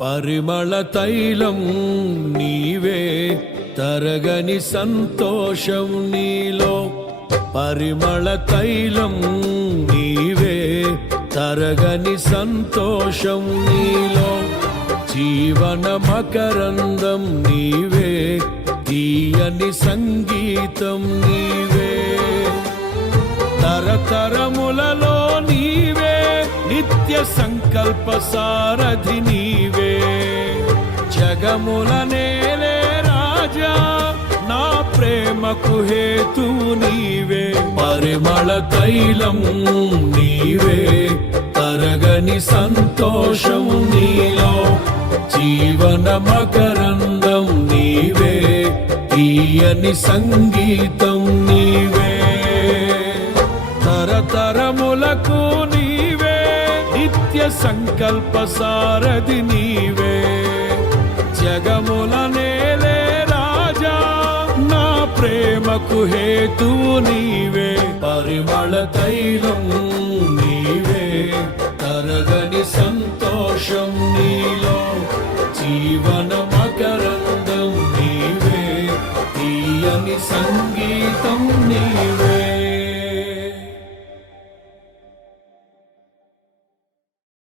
పరిమళ తైలం నీవే, తరగని సంతోషం నీలో. పరిమళ తైలం నీవే, తరగని సంతోషం నీలో. జీవన మకరందం నీవే, తీయని సంగీతం నీవే. తరతరములలో నీవే, నిత్య సంకల్ప సారథి నీవే. జగముల నేలే రాజా, నా ప్రేమకు హేతువు నీవే. పరిమళ తైలం నీవే, తరగని సంతోషం నీలో. జీవన మకరందం నీవే, తీయని సంగీతం నీవే. తరతరములకు నీవే, నిత్య సంకల్ప సారథి నీవే. జగముల నేలే రాజా, నా ప్రేమకు హేతువు నీవే. పరిమళ తైలం నీవే, తరగని సంతోషం నీలో. జీవన మకరందం నీవే, తీయని సంగీతం నీవే.